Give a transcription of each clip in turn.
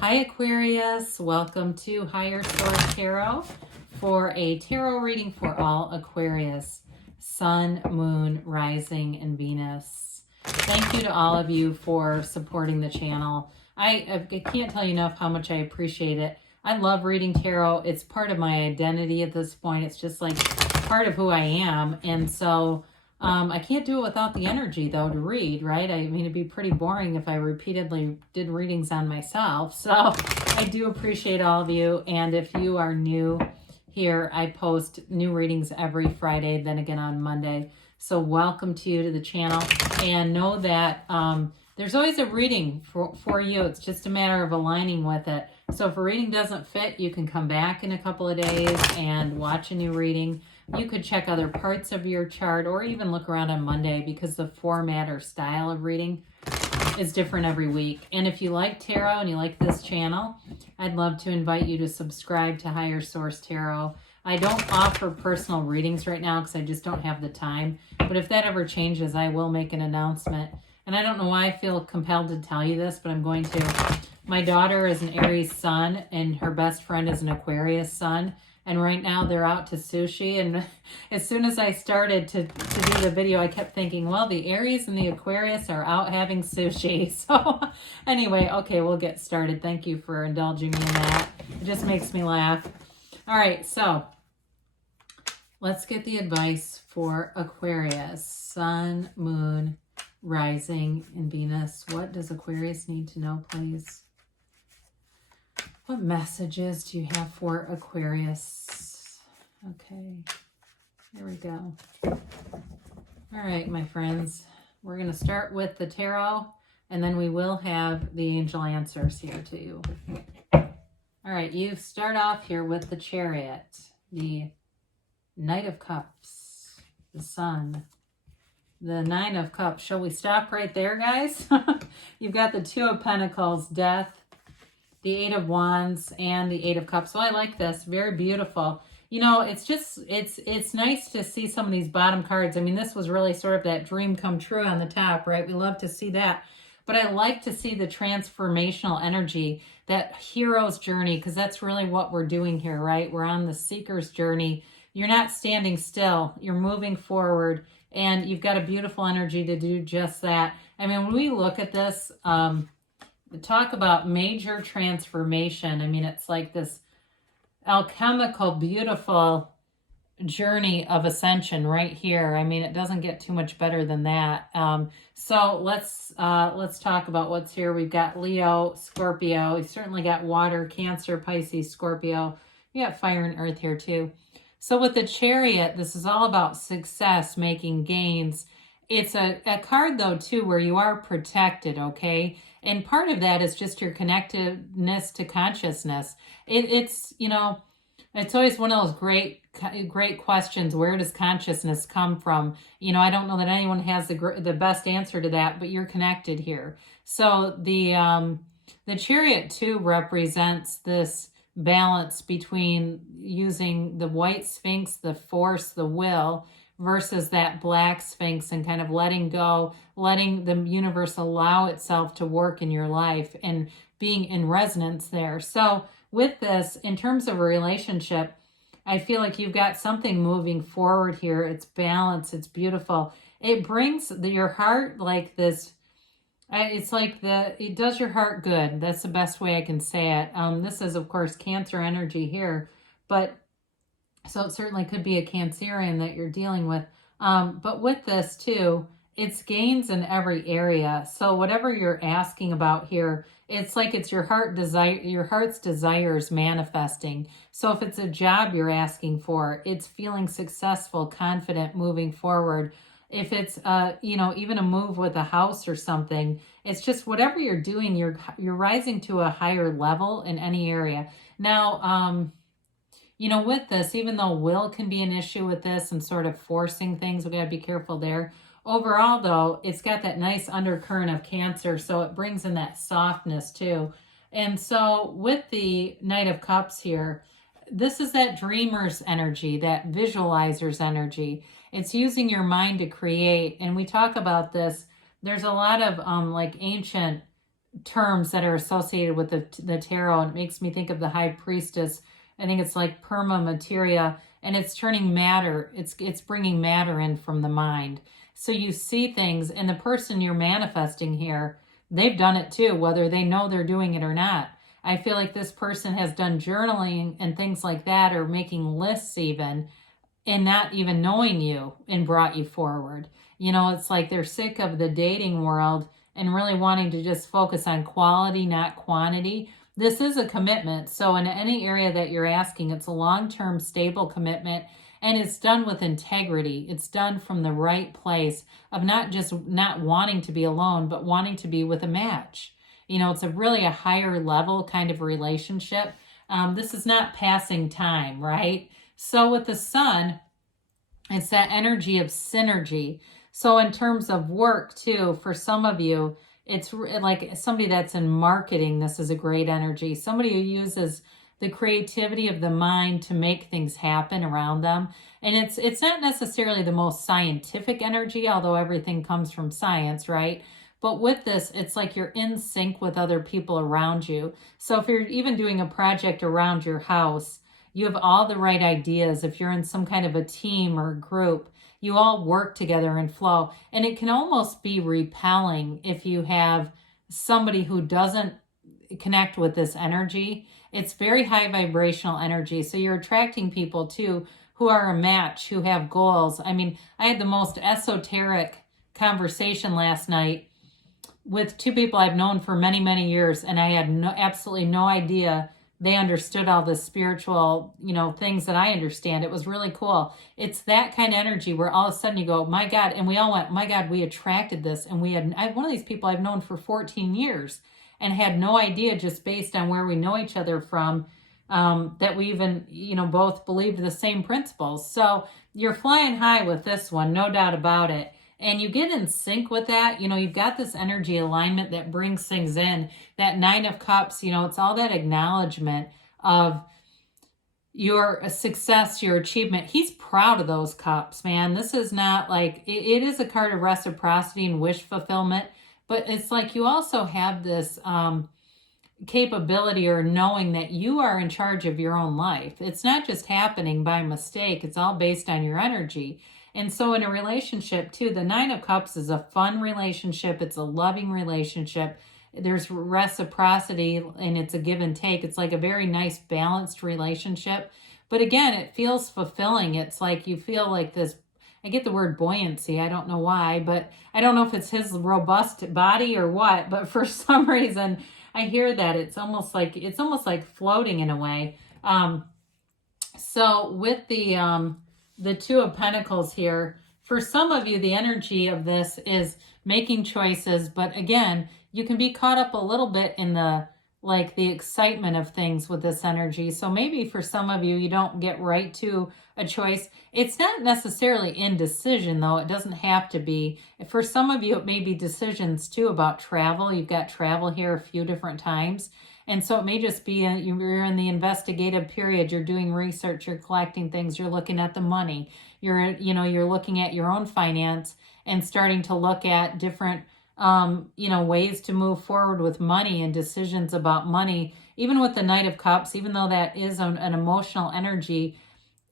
Hi Aquarius, welcome to Higher Source Tarot for a tarot reading for all Aquarius, Sun, Moon, Rising, and Venus. Thank you to all of you for supporting the channel. I can't tell you enough how much I appreciate it. I love reading tarot. It's part of my identity at this point. It's just like part of who I am. And so I can't do it without the energy, though, to read, right? I mean, it'd be pretty boring if I repeatedly did readings on myself. So I do appreciate all of you. And if you are new here, I post new readings every Friday, then again on Monday. So welcome to you to the channel. And know that there's always a reading for you. It's just a matter of aligning with it. So if a reading doesn't fit, you can come back in a couple of days and watch a new reading. You could check other parts of your chart or even look around on Monday because the format or style of reading is different every week. And if you like tarot and you like this channel, I'd love to invite you to subscribe to Higher Source Tarot. I don't offer personal readings right now because I just don't have the time. But if that ever changes, I will make an announcement. And I don't know why I feel compelled to tell you this, but I'm going to. My daughter is an Aries sun and her best friend is an Aquarius sun. And right now they're out to sushi. And as soon as I started to do the video, I kept thinking, well, the Aries and the Aquarius are out having sushi. So anyway, okay, we'll get started. Thank you for indulging me in that. It just makes me laugh. All right, so let's get the advice for Aquarius, Sun, Moon, Rising, and Venus. What does Aquarius need to know, please? What messages do you have for Aquarius? Okay, here we go. All right, my friends, we're going to start with the tarot, and then we will have the angel answers here to you. All right, you start off here with the chariot, the Knight of Cups, the Sun, the Nine of Cups. Shall we stop right there, guys? You've got the Two of Pentacles, Death, the Eight of Wands, and the Eight of Cups. So I like this. Very beautiful. You know, it's just, it's nice to see some of these bottom cards. I mean, this was really sort of that dream come true on the top, right? We love to see that. But I like to see the transformational energy, that hero's journey, because that's really what we're doing here, right? We're on the seeker's journey. You're not standing still. You're moving forward, and you've got a beautiful energy to do just that. I mean, when we look at this, talk about major transformation. I mean, it's like this alchemical, beautiful journey of ascension right here. I mean, it doesn't get too much better than that. So let's talk about what's here. We've got Leo, Scorpio. We've certainly got water, Cancer, Pisces, Scorpio. We got fire and earth here too. So with the chariot, this is all about success, making gains. It's a card, though, too, where you are protected, okay? And part of that is just your connectedness to consciousness. It's, you know, it's always one of those great questions. Where does consciousness come from? You know, I don't know that anyone has the best answer to that, but you're connected here. So the chariot, too, represents this balance between using the white sphinx, the force, the will, versus that black sphinx, and kind of letting go, letting the universe allow itself to work in your life and being in resonance there. So with this, in terms of a relationship, I feel like you've got something moving forward here. It's balanced. It's beautiful. It brings your heart like this. It's like it does your heart good. That's the best way I can say it. This is, of course, Cancer energy here, but so it certainly could be a Cancerian that you're dealing with. But with this too, it's gains in every area. So whatever you're asking about here, it's like it's your heart's desires manifesting. So if it's a job you're asking for, it's feeling successful, confident, moving forward. If it's you know, even a move with a house or something, it's just whatever you're doing, you're rising to a higher level in any area. Now, you know, with this, even though will can be an issue with this and sort of forcing things, we got to be careful there. Overall, though, it's got that nice undercurrent of Cancer, so it brings in that softness too. And so with the Knight of Cups here, this is that dreamer's energy, that visualizer's energy. It's using your mind to create. And we talk about this. There's a lot of like ancient terms that are associated with the tarot. It makes me think of the High Priestess. I think it's like perma materia, and it's turning matter. It's bringing matter in from the mind. So you see things, and the person you're manifesting here, they've done it too, whether they know they're doing it or not. I feel like this person has done journaling and things like that, or making lists even, and not even knowing you, and brought you forward. You know, it's like they're sick of the dating world and really wanting to just focus on quality, not quantity. This is a commitment. So in any area that you're asking, it's a long-term stable commitment, and it's done with integrity. It's done from the right place of not just not wanting to be alone, but wanting to be with a match. You know, it's really a higher level kind of relationship. This is not passing time, right? So with the sun, it's that energy of synergy. So in terms of work too, for some of you, it's like somebody that's in marketing, this is a great energy. Somebody who uses the creativity of the mind to make things happen around them. And it's not necessarily the most scientific energy, although everything comes from science, right? But with this, it's like you're in sync with other people around you. So if you're even doing a project around your house, you have all the right ideas. If you're in some kind of a team or a group, you all work together and flow. And it can almost be repelling if you have somebody who doesn't connect with this energy. It's very high vibrational energy. So you're attracting people too who are a match, who have goals. I mean, I had the most esoteric conversation last night with two people I've known for many, many years, and I had absolutely no idea they understood all the spiritual, things that I understand. It was really cool. It's that kind of energy where all of a sudden you go, my God, and we all went, my God, we attracted this. And one of these people I've known for 14 years and had no idea, just based on where we know each other from, that we even, both believed the same principles. So you're flying high with this one, no doubt about it. And you get in sync with that. You've got this energy alignment that brings things in. That Nine of Cups, it's all that acknowledgement of your success, your achievement. He's proud of those cups, man. This is not like, it is a card of reciprocity and wish fulfillment, but it's like you also have this capability or knowing that you are in charge of your own life. It's not just happening by mistake. It's all based on your energy. And so in a relationship too, the Nine of Cups is a fun relationship. It's a loving relationship. There's reciprocity and it's a give and take. It's like a very nice balanced relationship. But again, it feels fulfilling. It's like you feel like this, I get the word buoyancy. I don't know why, but I don't know if it's his robust body or what, but for some reason I hear that it's almost like floating in a way. So with the Two of Pentacles here, for some of you, the energy of this is making choices. But again, you can be caught up a little bit in the excitement of things with this energy. So maybe for some of you, you don't get right to a choice. It's not necessarily indecision, though. It doesn't have to be. For some of you, it may be decisions too about travel. You've got travel here a few different times. And so it may just be you're in the investigative period. You're doing research. You're collecting things. You're looking at the money. You're looking at your own finance and starting to look at different, ways to move forward with money and decisions about money. Even with the Knight of Cups, even though that is an emotional energy,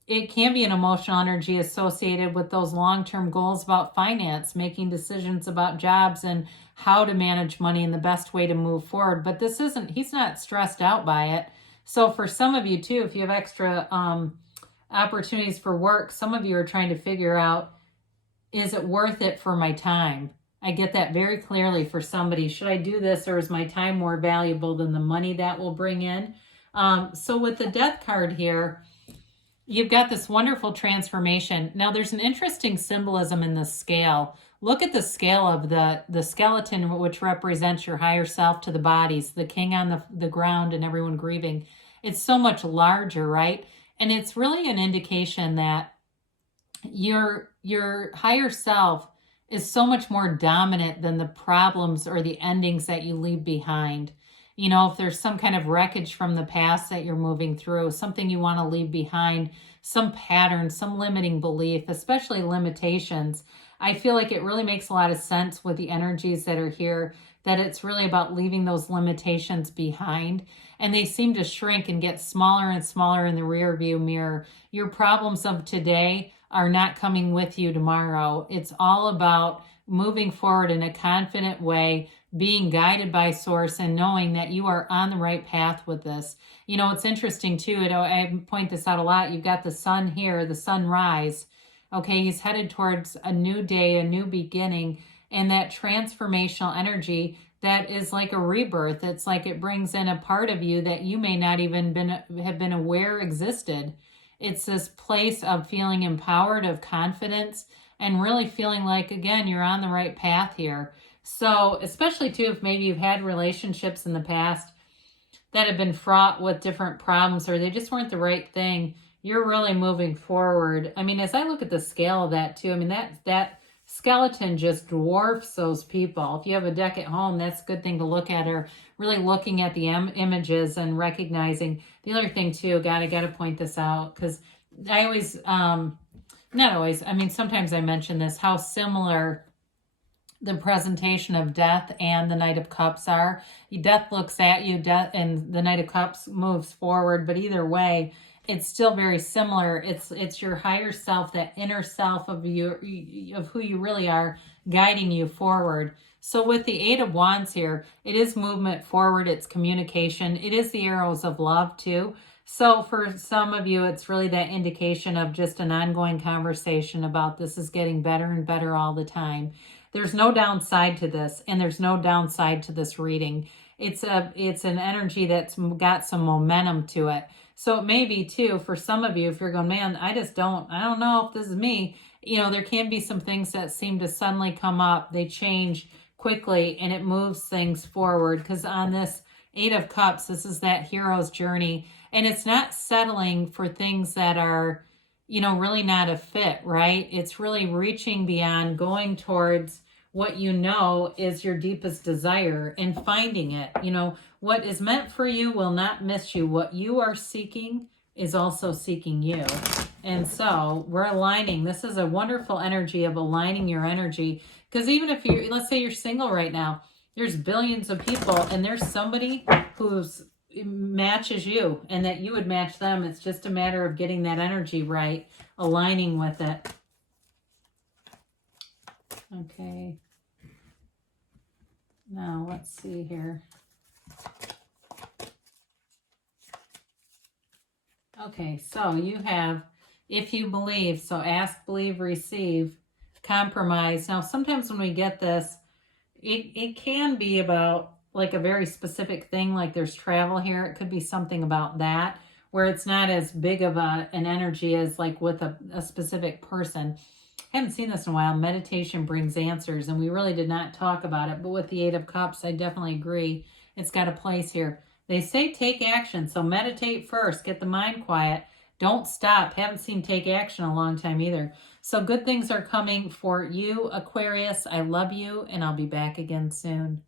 it can be an emotional energy associated with those long-term goals about finance, making decisions about jobs and how to manage money and the best way to move forward. But he's not stressed out by it. So for some of you too, if you have extra opportunities for work, some of you are trying to figure out, is it worth it for my time? I get that very clearly for somebody. Should I do this, or is my time more valuable than the money that will bring in? So with the Death card here, you've got this wonderful transformation. Now, there's an interesting symbolism in the scale. Look at the scale of the skeleton, which represents your higher self, to the bodies, the king on the ground and everyone grieving. It's so much larger, right? And it's really an indication that your higher self is so much more dominant than the problems or the endings that you leave behind. If there's some kind of wreckage from the past that you're moving through, something you want to leave behind, some pattern, some limiting belief, especially limitations, I feel like it really makes a lot of sense with the energies that are here. that it's really about leaving those limitations behind. And they seem to shrink and get smaller and smaller in the rear view mirror. Your problems of today are not coming with you tomorrow. It's all about moving forward in a confident way, being guided by source, and knowing that you are on the right path with this. You know, it's interesting too, I point this out a lot. You've got the sun here, the sunrise. Okay, he's headed towards a new day, a new beginning, and that transformational energy that is like a rebirth. It's like it brings in a part of you that you may not even have been aware existed. It's this place of feeling empowered, of confidence, and really feeling like, again, you're on the right path here. So especially too, if maybe you've had relationships in the past that have been fraught with different problems, or they just weren't the right thing, you're really moving forward. I mean, as I look at the scale of that too, I mean, that skeleton just dwarfs those people. If you have a deck at home, that's a good thing to look at, or really looking at the images and recognizing. The other thing too, I got to point this out, because I always, not always, I mean, sometimes I mention this, how similar the presentation of Death and the Knight of Cups are. Death looks at you, Death, and the Knight of Cups moves forward, but either way, it's still very similar. It's your higher self, that inner self of you, of who you really are, guiding you forward. So with the Eight of Wands here, it is movement forward, it's communication, it is the arrows of love too. So for some of you, it's really that indication of just an ongoing conversation about this is getting better and better all the time. There's no downside to this, and there's no downside to this reading. It's an energy that's got some momentum to it. So it may be too, for some of you, if you're going, man, I don't know if this is me. You know, there can be some things that seem to suddenly come up. They change quickly and it moves things forward. Because on this Eight of Cups, this is that hero's journey. And it's not settling for things that are, you know, really not a fit, right? It's really reaching beyond, going towards what you know is your deepest desire and finding it. You know, what is meant for you will not miss you. What you are seeking is also seeking you. And so we're aligning. This is a wonderful energy of aligning your energy. Because even if you're, let's say you're single right now, there's billions of people and there's somebody who's matches you and that you would match them. It's just a matter of getting that energy right, aligning with it. Okay. Now let's see here. Okay, so you have, if you believe, so ask, believe, receive, compromise. Now sometimes when we get this, it can be about like a very specific thing, like there's travel here. It could be something about that, where it's not as big of an energy as like with a specific person. I haven't seen this in a while. Meditation brings answers, and we really did not talk about it. But with the Eight of Cups, I definitely agree. It's got a place here. They say take action, so meditate first. Get the mind quiet. Don't stop. Haven't seen take action in a long time either. So good things are coming for you, Aquarius. I love you, and I'll be back again soon.